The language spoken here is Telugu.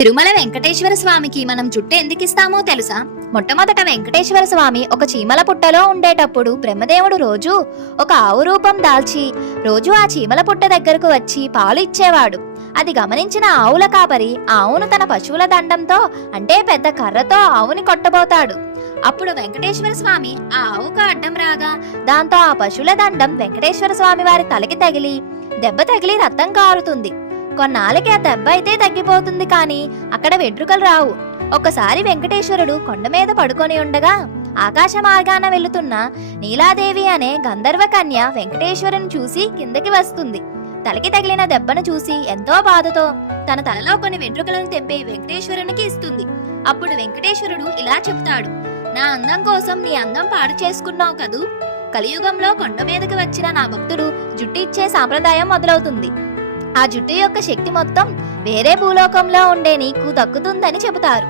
తిరుమల వెంకటేశ్వర స్వామికి మనం జుట్టు ఎందుకు ఇస్తామో తెలుసా? మొట్టమొదట వెంకటేశ్వర స్వామి ఒక చీమల పుట్టలో ఉండేటప్పుడు బ్రహ్మదేవుడు రోజు ఒక ఆవు రూపం దాల్చి రోజు ఆ చీమల పుట్ట దగ్గరకు వచ్చి పాలు ఇచ్చేవాడు. అది గమనించిన ఆవుల కాపరి ఆవును తన పశువుల దండంతో అంటే పెద్ద కర్రతో ఆవుని కొట్టబోతాడు. అప్పుడు వెంకటేశ్వర స్వామి ఆ ఆవుకు అడ్డం రాగా దాంతో ఆ పశువుల దండం వెంకటేశ్వర స్వామి వారి తలకి తగిలి దెబ్బ తగిలి రక్తం కారుతుంది. కొన్నాళ్ళకి ఆ దెబ్బ అయితే తగ్గిపోతుంది, కానీ అక్కడ వెంట్రుకలు రావు. ఒకసారి వెంకటేశ్వరుడు కొండ మీద పడుకొని ఉండగా ఆకాశ మార్గాన వెళుతున్న నీలాదేవి అనే గంధర్వ కన్య వెంకటేశ్వరుని చూసి కిందకి వస్తుంది. తలకి తగిలిన దెబ్బను చూసి ఎంతో బాధతో తన తలలో కొన్ని వెంట్రుకలను తెంపి వెంకటేశ్వరునికి ఇస్తుంది. అప్పుడు వెంకటేశ్వరుడు ఇలా చెప్తాడు, నా అందం కోసం నీ అందం పాడు చేసుకున్నావు కదూ. కలియుగంలో కొండ మీదకి వచ్చిన నా భక్తుడు జుట్టు ఇచ్చే సాంప్రదాయం మొదలవుతుంది. ఆ జుట్టు యొక్క శక్తి మొత్తం వేరే భూలోకంలో ఉండే నీకు దక్కుతుందని చెబుతారు.